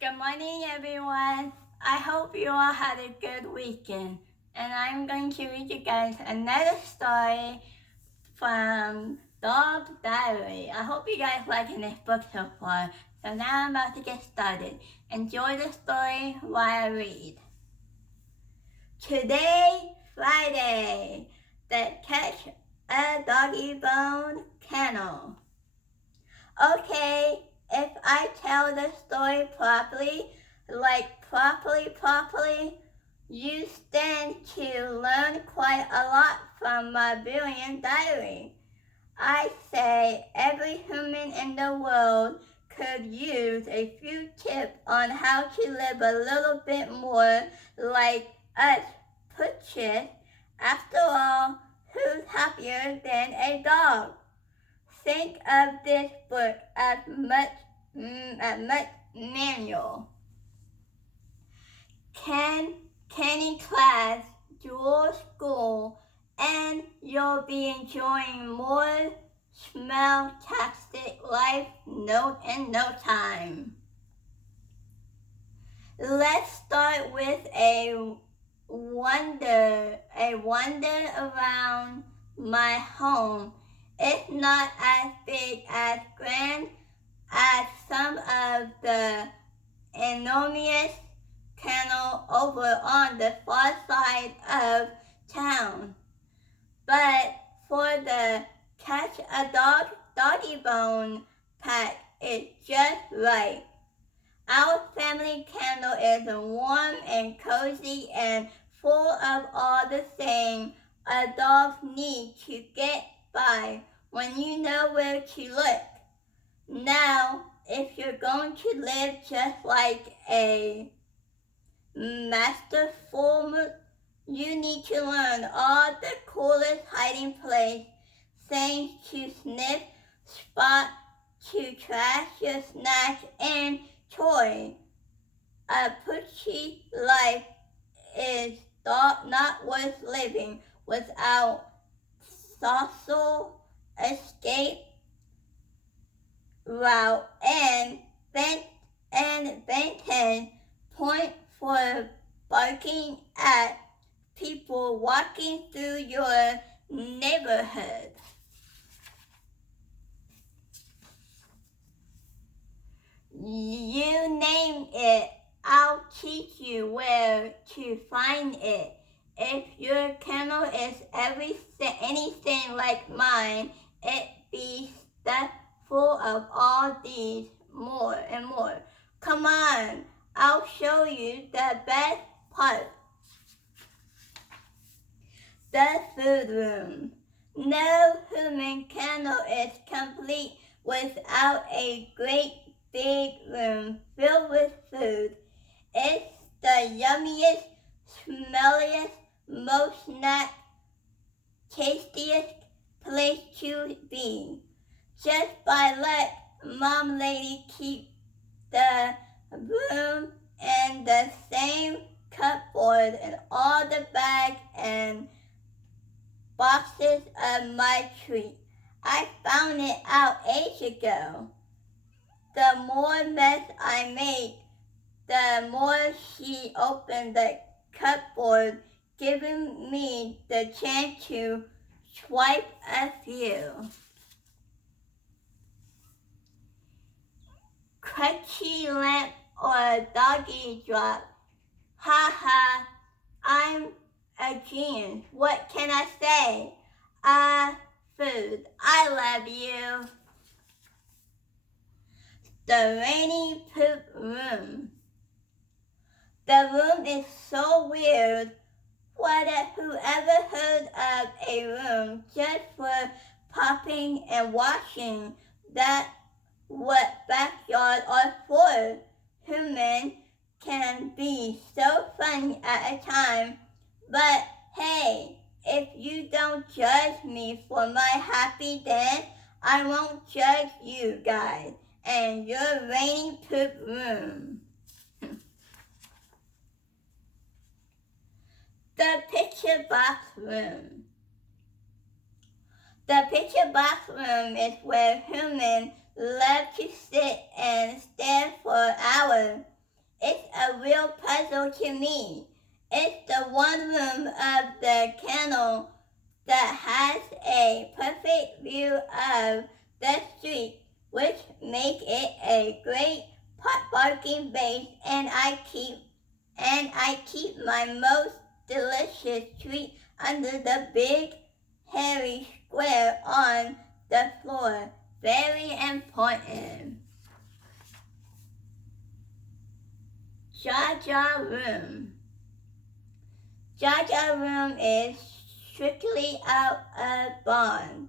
Good morning, everyone. I hope you all had a good weekend. And I'm going to read you guys another story from Dog Diary. I hope you guys liking this book so far. So now I'm about to get started. Enjoy the story while I read. Today, Friday, the Catch a Doggy Bone Kennel. Okay, if I tell the story properly, like properly, you stand to learn quite a lot from my brilliant diary. I say every human in the world could use a few tips on how to live a little bit more like us purchase. After all, who's happier than a dog? Think of this book as much manual. Canning class, dual school, and you'll be enjoying more smell-tastic life in no time. Let's start with a wander around my home. It's not as big as grand as some of the enormous kennel over on the far side of town. But for the Catch a Doggy Bone pack, it's just right. Our family kennel is warm and cozy and full of all the things a dog needs to get by when you know where to look. Now, if you're going to live just like a master former, you need to learn all the coolest hiding place things to sniff, spot, to trash your snacks and toys. A pushy life is not worth living without social escape route and Benton point for barking at people walking through your neighborhood. You name it, I'll teach you where to find it. If your kennel is anything like mine, it be stuffed full of all these more and more. Come on, I'll show you the best part. The food room. No human kennel is complete without a great big room filled with food. It's the yummiest, smelliest, most snack, tastiest place to be. Just by luck, Mom Lady keeps the room and the same cupboard and all the bags and boxes of my treat. I found it out ages ago. The more mess I make, the more she opened the cupboard, giving me the chance to swipe a few. Crunchy lamp or doggy drop. Ha ha, I'm a genius. What can I say? Food. I love you. The rainy poop room. The room is so weird. Whoever heard of a room just for popping and washing? That what backyard are for? Human can be so funny at a time, but hey, if you don't judge me for my happy dance, I won't judge you guys and your rainy poop room. The picture box room. The picture box room is where humans love to sit and stare for hours. a real puzzle to me. It's the one room of the kennel that has a perfect view of the street, which make it a great barking base, and I keep my most delicious treat under the big hairy square on the floor. Very important. Jaja room. Jaja room is strictly out of barn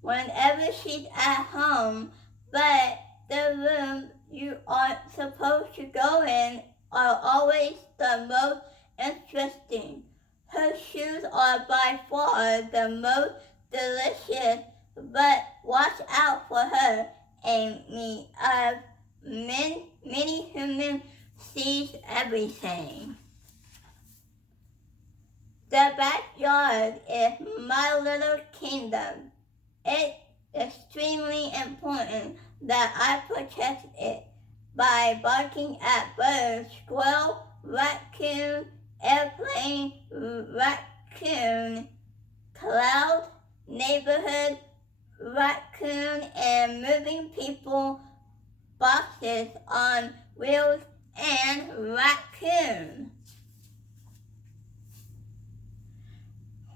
whenever she's at home, but the room you aren't supposed to go in are always the most interesting. Her shoes are by far the most delicious, but watch out for her, Amy. Many humans sees everything. The backyard is my little kingdom. It's extremely important that I protect it by barking at birds, squirrel, raccoon, airplane, raccoon, cloud, neighborhood, raccoon, and moving people, boxes on wheels, and raccoon.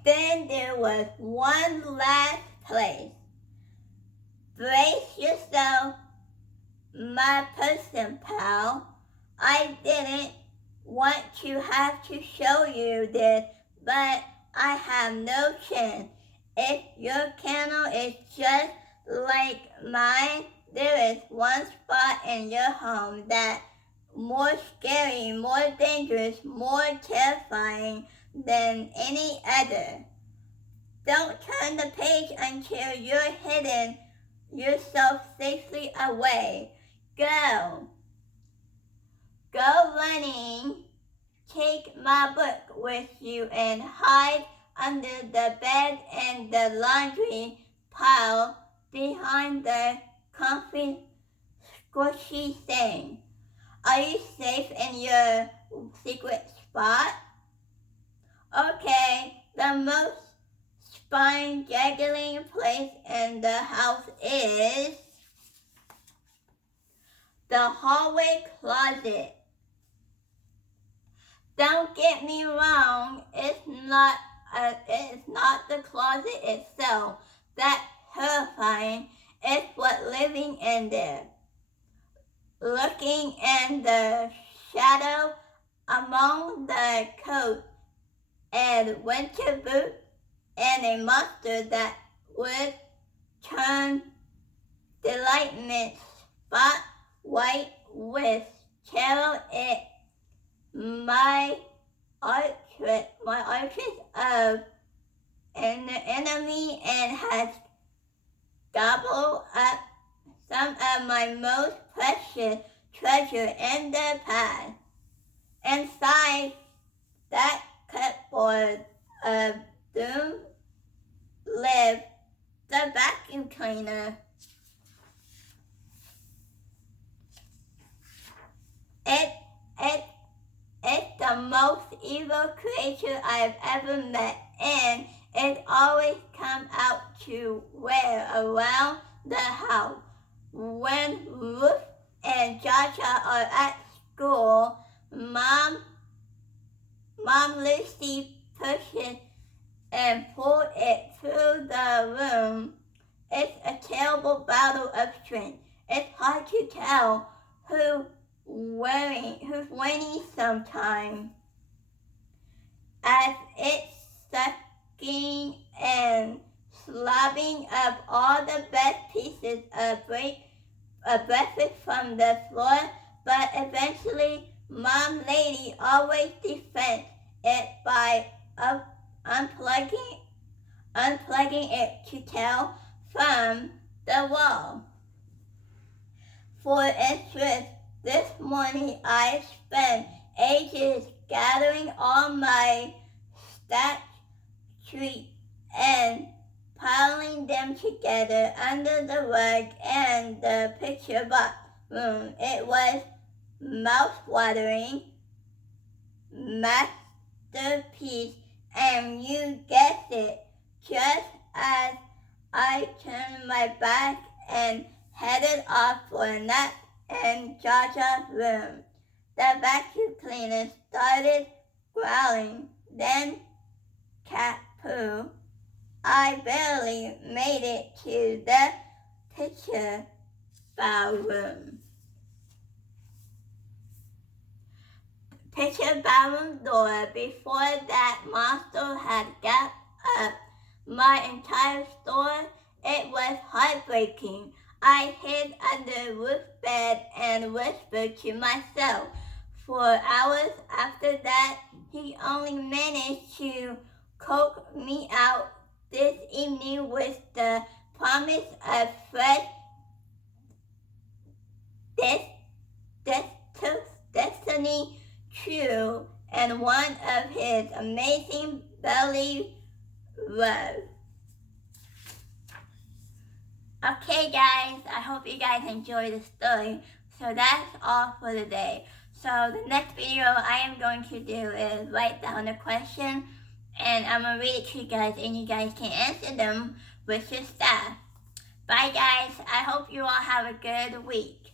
Then there was one last place. Brace yourself, my person pal. I didn't want to have to show you this, but I have no chance. If your kennel is just like mine, there is one spot in your home that's more scary, more dangerous, more terrifying than any other. Don't turn the page until you're hidden yourself safely away. Go. Go running. Take my book with you and hide under the bed and the laundry pile behind the comfy, squishy thing. Are you safe in your secret spot? Okay, the most spine-jiggling place in the house is the hallway closet. Don't get me wrong, it's not the closet itself that's terrifying. It's what living in there. Looking in the shadow among the coat and winter boots and a monster that would turn delightment spot white with terror it my arches of an enemy and has gobbled up some of my most precious treasure in the past. Inside that cupboard of doom lived the vacuum cleaner. It's the most evil creature I've ever met, and it always comes out to wear around the house. When Ruth and Jaja are at school, Mom Lucy pushes and pulls it through the room. It's a terrible battle of strength. It's hard to tell who's winning sometimes, as it's sucking and slobbing up all the best pieces of breakfast from the floor, but eventually Mom Lady always defends it by unplugging it to tell from the wall. For instance, this morning I spent ages gathering all my stacked treats and piling them together under the rug and the picture box room. It was mouth-watering, masterpiece, and you guessed it, just as I turned my back and headed off for a nap in Jaja's room. The vacuum cleaner started growling. Then cat poo. I barely made it to the picture ballroom. Picture ballroom door. Before that monster had got up my entire store, it was heartbreaking. I hid under the roof bed and whispered to myself. For hours after that, he only managed to coax me out this evening with the promise of fresh destiny true and one of his amazing belly rubs. Okay guys, I hope you guys enjoyed the story. So that's all for today. So the next video I am going to do is write down a question and I'm going to read it to you guys and you guys can answer them with your staff. Bye guys, I hope you all have a good week.